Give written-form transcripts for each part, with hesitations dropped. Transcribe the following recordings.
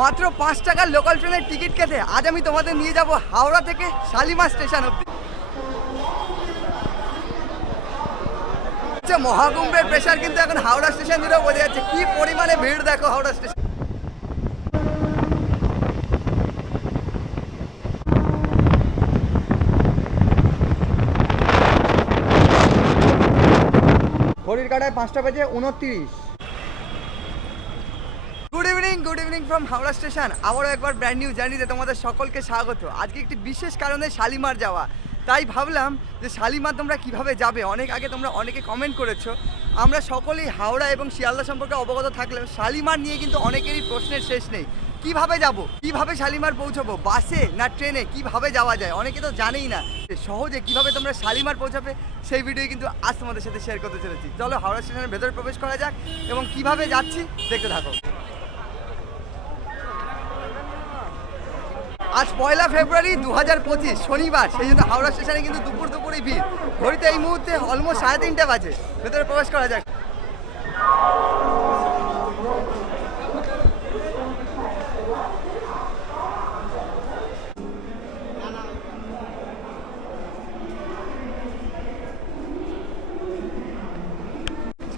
মাত্র 5 টাকার লোকাল ট্রেনের টিকিট কেটে আজ আমি তোমাদের নিয়ে যাব হাওড়া থেকে শালিমার স্টেশন অবধি। মহাকুম্ভের প্রেশার কিন্তু এখন হাওড়া স্টেশন জুড়েও বোঝা যাচ্ছে, কি পরিমাণে ভিড় দেখো হাওড়া স্টেশন। ঘড়ির কাটায় 5টা বেজে 29। Good evening from Howrah station. আবারও একবার ব্র্যান্ড নিউ জার্নিতে তোমাদের সকলকে স্বাগত। আজকে একটি বিশেষ কারণে শালিমার যাওয়া, তাই ভাবলাম যে শালিমার তোমরা কিভাবে যাবে। অনেক আগে তোমরা অনেকে কমেন্ট করেছো। আমরা সকলেই হাওড়া এবং শিয়ালদা সম্পর্কে অবগত থাকলেও শালিমার নিয়ে কিন্তু অনেকেরই প্রশ্নের শেষ নেই। কিভাবে যাব, কিভাবে শালিমার পৌঁছাবো, বাসে না ট্রেনে, কিভাবে যাওয়া যায়, অনেকে তো জানেই না। সহজে কিভাবে তোমরা শালিমার পৌঁছাবে সেই ভিডিও কিন্তু আজ তোমাদের সাথে শেয়ার করতে চলেছি। চলো হাওড়া স্টেশনের ভেতরে প্রবেশ করা যাক এবং কিভাবে যাচ্ছি দেখতে থাকো। আজ 1 ফেব্রুয়ারি 2025 শনিবার, সেই জন্য হাওড়া স্টেশনে কিন্তু দুপুরই ভিড়। ঘড়িতে এই মুহূর্তে অলমোস্ট 3:30 বাজে। ভেতরে প্রবেশ করা যাক।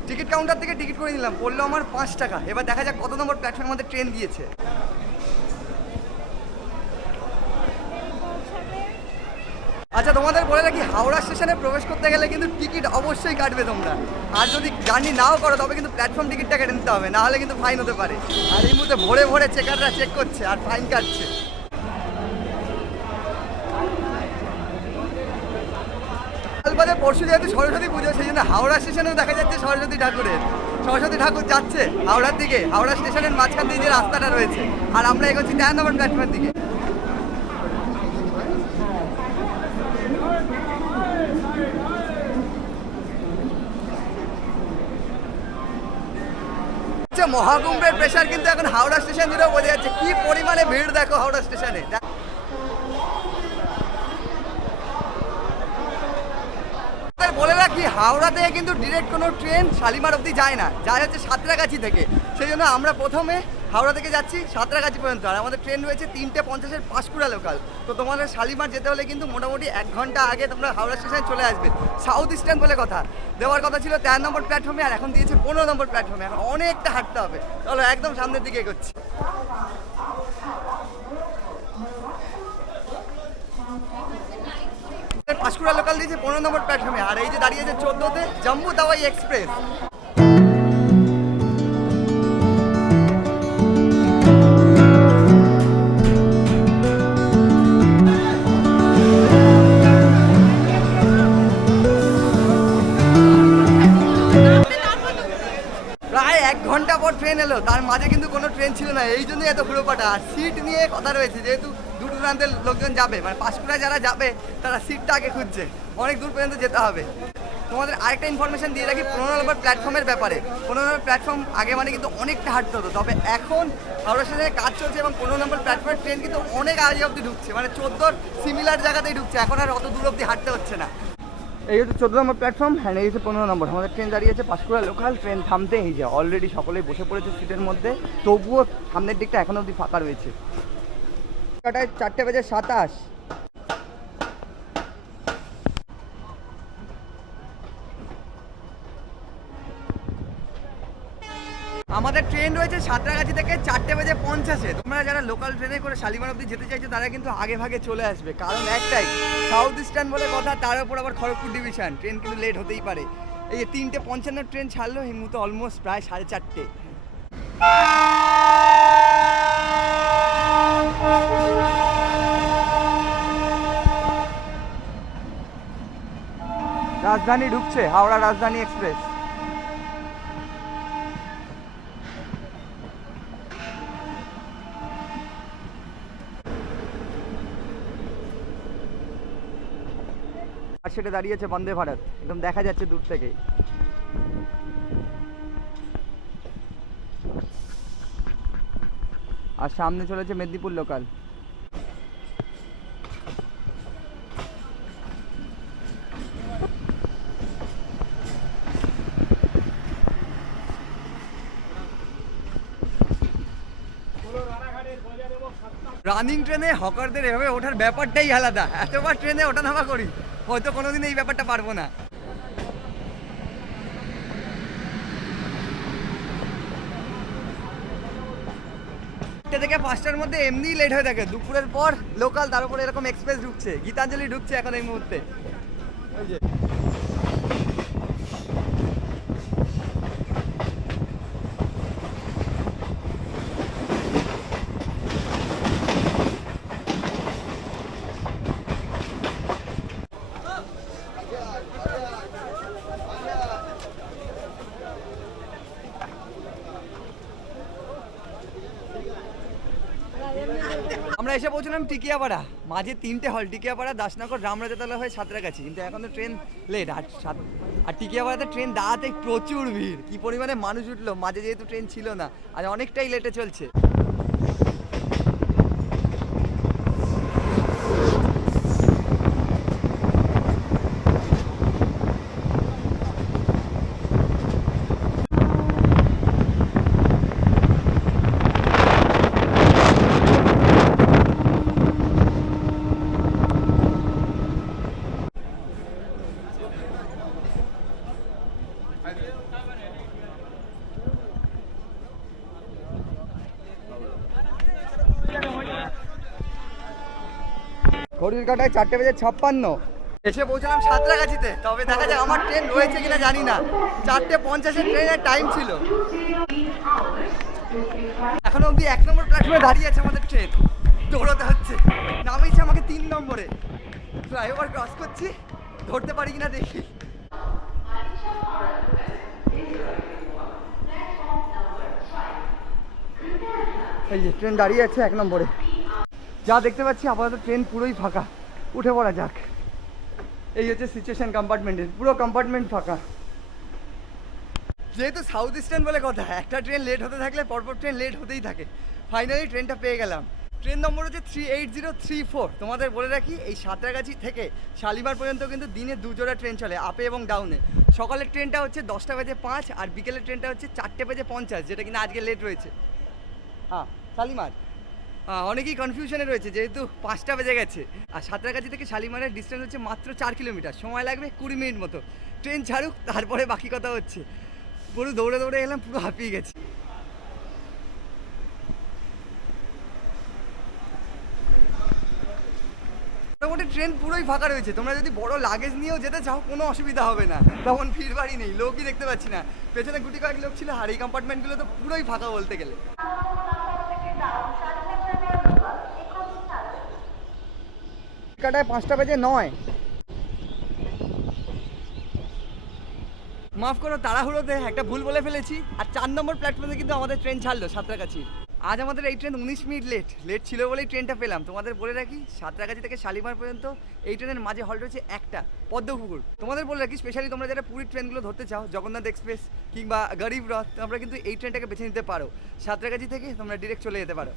টিকিট কাউন্টার থেকে টিকিট করে নিলাম, পড়লো আমার 5 টাকা। এবার দেখা যাক কত নম্বর প্ল্যাটফর্মে আমাদের ট্রেন দিয়েছে। আচ্ছা, তোমাদের বলে রাখি, হাওড়া স্টেশনে প্রবেশ করতে গেলে কিন্তু টিকিট অবশ্যই কাটবে তোমরা। আর যদি জার্নি নাও করো তবে কিন্তু প্ল্যাটফর্ম টিকিটটা কেটে নিতে হবে, না হলে কিন্তু ফাইন হতে পারে। আর এই মুহূর্তে ভরে ভরে চেকাররা চেক করছে আর ফাইন কাটছে। কাল পরশু যেহেতু সরস্বতী পুজো, সেই জন্য হাওড়া স্টেশনেও দেখা যাচ্ছে সরস্বতী ঠাকুর যাচ্ছে হাওড়ার দিকে। হাওড়া স্টেশনের মাঝখান দিয়ে যে রাস্তাটা রয়েছে, আর আমরা এগোচ্ছি 10 নম্বর প্ল্যাটফর্মের দিকে। মহাকুম্ভের প্রেশার কিন্তু এখন হাওড়া স্টেশন জুড়েও বোঝা যাচ্ছে, কি পরিমাণে ভিড় দেখো হাওড়া স্টেশনে। বলে রাখি, হাওড়া থেকে কিন্তু ডিরেক্ট কোনো ট্রেন শালিমার অবধি যায় না, যায় হচ্ছে সাঁতরাগাছি থেকে। সেই জন্য আমরা প্রথমে হাওড়া থেকে যাচ্ছি সাঁতরাগাছি পর্যন্ত। আর আমাদের ট্রেন রয়েছে 3:50-এর পাঁশকুড়া লোকাল। তো তোমাদের শালিমার যেতে হলে কিন্তু মোটামুটি 1 ঘন্টা আগে তোমরা হাওড়া স্টেশনে চলে আসবে। সাউথ ইস্টার্ন বলে কথা, দেওয়ার কথা ছিল 13 নম্বর প্ল্যাটফর্মে, আর এখন দিয়েছে 15 নম্বর প্ল্যাটফর্মে। এখন অনেকটা হাঁটতে হবে। চলো একদম সামনের দিকে এগোচ্ছি। পাঁশকুড়া লোকাল দিয়েছে 15 নম্বর প্ল্যাটফর্মে, আর এই যে দাঁড়িয়েছে 14তে জম্মু তাওয়াই এক্সপ্রেস। প্রায় 1 ঘন্টা পর ট্রেন এলো, তার মাঝে কিন্তু কোনো ট্রেন ছিল না, এই জন্যই এত হুড়োপাটা। আর সিট নিয়ে কথা রয়েছে, যেহেতু দূর দূরান্তের লোকজন যাবে, মানে পাঁশকুড়ায় যারা যাবে তারা সিটটা আগে খুঁজছে, অনেক দূর পর্যন্ত যেতে হবে। তোমাদের আরেকটা ইনফরমেশন দিয়ে রাখি 15 নম্বর প্ল্যাটফর্মের ব্যাপারে। 15 নম্বর প্ল্যাটফর্ম আগে মানে কিন্তু অনেকটা হাঁটতে হতো, তবে এখন হাওড়া স্টেশনে কাজ চলছে এবং 15 নম্বর প্ল্যাটফর্মের ট্রেন কিন্তু অনেক আগে অবধি ঢুকছে, মানে 14 সিমিলার জায়গাতেই ঢুকছে, এখন আর অত দূর অবধি হাঁটতে হচ্ছে না। এই হচ্ছে 14 নম্বর প্ল্যাটফর্ম, হ্যাঁ এই হচ্ছে 15 নম্বর। আমাদের ট্রেন দাঁড়িয়েছে পাঁশকুড়া লোকাল। ট্রেন থামতে এই যে অলরেডি সকলেই বসে পড়েছে সিটের মধ্যে, তবুও সামনের দিকটা এখন অবধি ফাঁকা রয়েছে। 4:27। আমাদের ট্রেন রয়েছে সাঁতরাগাছি থেকে 4:50। তোমরা যারা লোকাল ট্রেনে করে শালিমার অবধি যেতে চাইছো তারা কিন্তু আগে ভাগে চলে আসবে, কারণ একটাই, সাউথ ইস্টার্ন বলে কথা, তার উপর আবার খড়গপুর ডিভিশন, ট্রেন কিন্তু লেট হতেই পারে। এই যে 3:55 ট্রেন ছাড়লো, এই মুহূর্তে অলমোস্ট প্রায় 4:30। রাজধানী ঢুকছে, হাওড়া রাজধানী এক্সপ্রেস। আর সেটা দাঁড়িয়েছে বন্দে ভারত, একদম দেখা যাচ্ছে দূর থেকে। আর সামনে চলেছে মেদিনীপুর লোকাল। রানিং ট্রেনে হকারদের এভাবে ওঠার ব্যাপারটাই আলাদা। এতবার ট্রেনে ওঠা নামা করি, হয়তো কোনোদিন এই ব্যাপারটা পারবো না। থেকে 5টার মধ্যে এমনিই লেট হয়ে থাকে, দুপুরের পর লোকাল, তার উপরে এরকম এক্সপ্রেস ঢুকছে, গীতাঞ্জলি ঢুকছে এখন এই মুহূর্তে। ওই যে আমরা এসে পৌঁছলাম টিকিয়াপাড়া। মাঝে 3টে হল, টিকিয়াপাড়া, দাসনগর, রামরাজাতলা হয়ে সাঁতরাগাছি। কিন্তু এখন তো ট্রেন লেট। আর টিকিয়াপাড়াতে ট্রেন দাঁড়াতে প্রচুর ভিড়, কি পরিমাণে মানুষ উঠলো। মাঝে যেহেতু ট্রেন ছিল না, আর অনেকটাই লেটে চলছে। ঘড়ির কাঁটায় 4:56। এসে পৌঁছলাম সাঁতরাগাছিতে। তবে দেখা যাক আমার ট্রেন রয়েছে কিনা জানি না। 4:50 ট্রেনের টাইম ছিল। এখনো অবধি 1 নম্বর প্ল্যাটফর্মে দাঁড়িয়ে আছে আমাদের ট্রেন, দৌড়াতে হচ্ছে। নামিয়েছে আমাকে 3 নম্বরে। ফ্লাইওভার ক্রস করছি, ধরতে পারি কিনা দেখি। এই যে ট্রেন দাঁড়িয়ে আছে 1 নম্বরে। যা দেখতে পাচ্ছি আপাতত ট্রেন পুরোই ফাঁকা। উঠে পড়া যাক। এই হচ্ছে সিচুয়েশন কম্পার্টমেন্টের, পুরো কম্পার্টমেন্ট ফাঁকা। যেহেতু সাউথ ইস্টার্ন বলে কথা, একটা ট্রেন লেট হতে থাকলে পরপর ট্রেন লেট হতেই থাকে। ফাইনালি ট্রেনটা পেয়ে গেলাম। ট্রেন নম্বর হচ্ছে 38034। তোমাদের বলে রাখি, এই সাঁতরাগাছি থেকে শালিমার পর্যন্ত কিন্তু দিনে 2 জোড়া ট্রেন চলে, আপে এবং ডাউনে। সকালের ট্রেনটা হচ্ছে 10:05 আর বিকেলের ট্রেনটা হচ্ছে 4:50, যেটা কিনা আজকে লেট রয়েছে। হ্যাঁ, শালিমার। অনেকেই কনফিউশনে রয়েছে যেহেতু 5টা বেজে গেছে। আর সাঁতরাগাছি থেকে শালিমারের ডিস্টেন্স হচ্ছে মাত্র 4 কিলোমিটার, সময় লাগবে 20 মিনিট মতো। ট্রেন ছাড়ুক, তারপরে বাকি কথা হচ্ছে। পুরো দৌড়ে দৌড়ে এলাম, পুরো হাঁপিয়ে গেছি। মোটামুটি ট্রেন পুরোই ফাঁকা রয়েছে। তোমরা যদি বড় লাগেজ নিয়েও যেতে চাও কোনো অসুবিধা হবে না, তেমন ভিড় বাড়ি নেই, লোকই দেখতে পাচ্ছি না। পেছনে গুটি কয়েক লোক ছিল, আর এই কম্পার্টমেন্টগুলো তো পুরোই ফাঁকা বলতে গেলে। কাটায় 5:09। মাফ করো, তাড়াহুড়োতে একটা ভুল বলে ফেলেছি। আর 4 নম্বর প্ল্যাটফর্মে কিন্তু আমাদের ট্রেন ছাড়লো সাঁতরাগাছি। আজ আমাদের এই ট্রেন 19 মিনিট লেট ছিল বলেই ট্রেনটা পেলাম। তোমাদের বলে রাখি, সাঁতরাগাছি থেকে শালিমার পর্যন্ত এই ট্রেনের মাঝে হল্ট রয়েছে একটা, পদ্মপুকুর। তোমাদের বলে রাখি, স্পেশালি তোমরা যারা পুরীর ট্রেনগুলো ধরতে চাও, জগন্নাথ এক্সপ্রেস কিংবা গরিব রথ, তোমরা কিন্তু এই ট্রেনটাকে বেছে নিতে পারো। সাঁতরাগাছি থেকে তোমরা ডিরেক্ট চলে যেতে পারো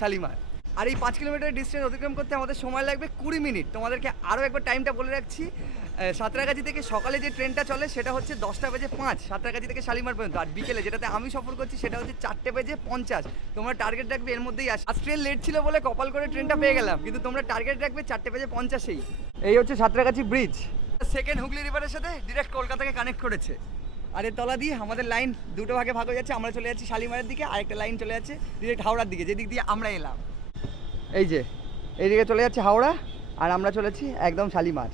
শালিমার। আর এই 5 কিলোমিটার ডিস্টেন্স অতিক্রম করতে আমাদের সময় লাগবে 20 মিনিট। তোমাদেরকে আরও একবার টাইমটা বলে রাখছি। সাঁতরাগাছি থেকে সকালে যে ট্রেনটা চলে সেটা হচ্ছে 10:05 সাঁতরাগাছি থেকে শালিমার পর্যন্ত। আর বিকেলে যেটাতে আমি সফর করছি সেটা হচ্ছে 4:50। তোমরা টার্গেট রাখবে এর মধ্যেই আস। আজ ট্রেন লেট ছিল বলে কপাল করে ট্রেনটা পেয়ে গেলাম, কিন্তু তোমরা টার্গেট রাখবে 4:50। এই হচ্ছে সাঁতরাগাছি ব্রিজ, সেকেন্ড হুগলি রিভারের সাথে ডিরেক্ট কলকাতাকে কানেক্ট করেছে। আর এর তলা দিয়ে আমাদের লাইন দুটো ভাগে ভাগ হয়ে যাচ্ছে। আমরা চলে যাচ্ছি শালিমারের দিকে, আরেকটা লাইন চলে যাচ্ছে ডিরেক্ট হাওড়ার দিকে, যেদিক দিয়ে আমরা এলাম। এই যে এইদিকে চলে যাচ্ছে হাওড়া, আর আমরা চলেছি একদম শালিমার।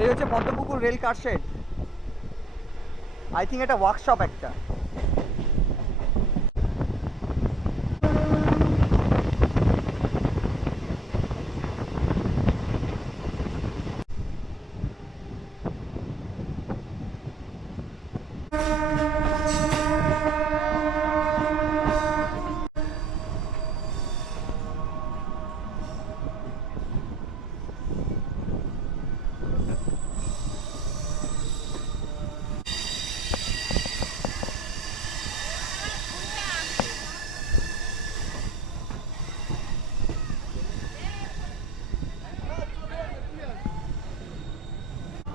এই হচ্ছে Padmapukur rail car shed. I think এটা ওয়ার্কশপ একটা।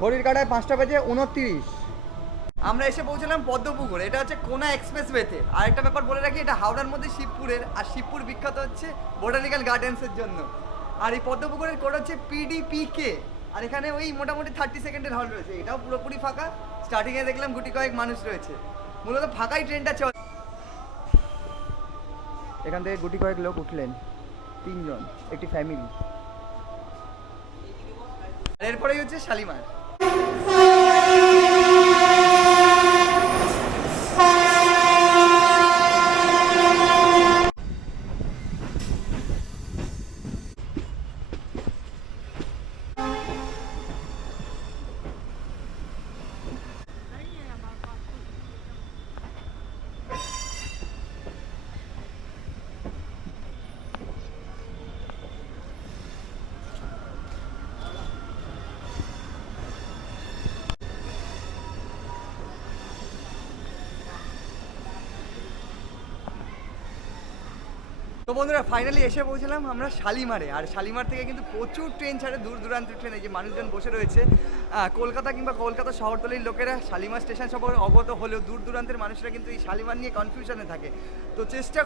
ঘড়ির কাঁটায় 5টা বেজে 29। আমরা এসে পৌঁছলাম পদ্মপুকুর, এটা হচ্ছে কোনা এক্সপ্রেসওয়েতে। আর একটা ব্যাপার বলে রাখি, এটা হাওড়ার মধ্যে শিবপুরের, আর শিবপুর বিখ্যাত হচ্ছে বোটানিক্যাল গার্ডেন্সের জন্য। আর এই পদ্মপুকুরের কোড হচ্ছে PDPK। আর এখানে ওই মোটামুটি 30 সেকেন্ডের হল রয়েছে, এটাও পুরোপুরি ফাঁকা। স্টার্টিংয়ে দেখলাম গুটি কয়েক মানুষ রয়েছে, মূলত ফাঁকাই ট্রেনটা চল। এখান থেকে গুটি কয়েক লোক উঠলেন, 3 জন, একটি ফ্যামিলি। এরপরেই হচ্ছে শালিমার। তো বন্ধুরা ফাইনালি এসে পৌঁছলাম আমরা শালিমারে। আর শালিমার থেকে কিন্তু প্রচুর ট্রেন ছাড়ে, দূর দূরান্তের ট্রেন। এই যে মানুষজন বসে রয়েছে, কলকাতা কিংবা কলকাতা শহরতলির লোকেরা শালিমার স্টেশন সম্পর্কে অবগত হলেও দূর দূরান্তের মানুষরা কিন্তু এই শালিমার নিয়ে কনফিউশনে থাকে। তো চেষ্টা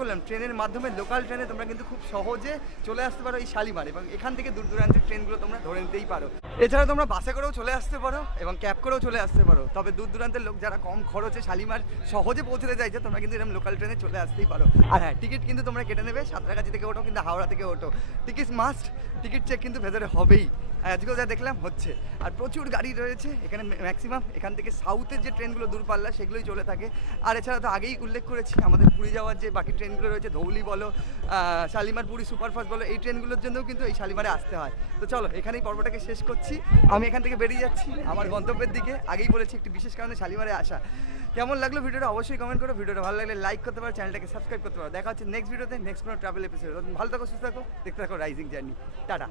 করলাম ট্রেনের মাধ্যমে, লোকাল ট্রেনে তোমরা কিন্তু খুব সহজে চলে আসতে পারো এই শালিমার, এবং এখান থেকে দূর দূরান্তের ট্রেনগুলো তোমরা ধরে নিতেই পারো। এছাড়া তোমরা বাসে করেও চলে আসতে পারো এবং ক্যাব করেও চলে আসতে পারো। তবে দূর দূরান্তের লোক যারা কম খরচে শালিমার সহজে পৌঁছতে চাইছে, তোমরা কিন্তু এরকম লোকাল ট্রেনে চলে আসতেই পারো। আর হ্যাঁ, টিকিট কিন্তু তোমরা কেটে নেবে, সাঁতরাগাছি থেকে ওঠো কিন্তু হাওড়া থেকে ওঠো, টিকিট মাস্ট, টিকিট চেক কিন্তু ভেতরে হবেই। আজকেও যা দেখলাম হচ্ছে। আর প্রচুর গাড়ি রয়েছে এখানে, ম্যাক্সিমাম এখান থেকে সাউথের যে ট্রেনগুলো দূরপাল্লা সেগুলোই চলে থাকে। আর এছাড়া তো আগেই উল্লেখ করেছি আমাদের পুরী যাওয়ার যে বাকি ট্রেনগুলো রয়েছে, ধৌলি বলো, শালিমার পুরী সুপারফাস্ট বলো, এই ট্রেনগুলোর জন্যও কিন্তু এই শালিমারে আসতে হয়। তো চলো এখানেই পর্বটাকে শেষ করছি। আমি এখান থেকে বেরিয়ে যাচ্ছি আমার গন্তব্যের দিকে। আগেই বলেছি একটি বিশেষ কারণে শালিমারে আসা। কেমন লাগলো ভিডিওটা অবশ্যই কমেন্ট করো। ভিডিওটা ভালো লাগলে লাইক করতে পারো, চ্যানেলটাকে সাবস্ক্রাইব করতে পারো। দেখা হচ্ছে নেক্সট ভিডিওতে, নেক্সট কোনো ট্রাভেল এপিসোড। ভালো থাকো, সুস্থ থাকো, দেখতে থাকো রাইজিং জার্নি। টাটা।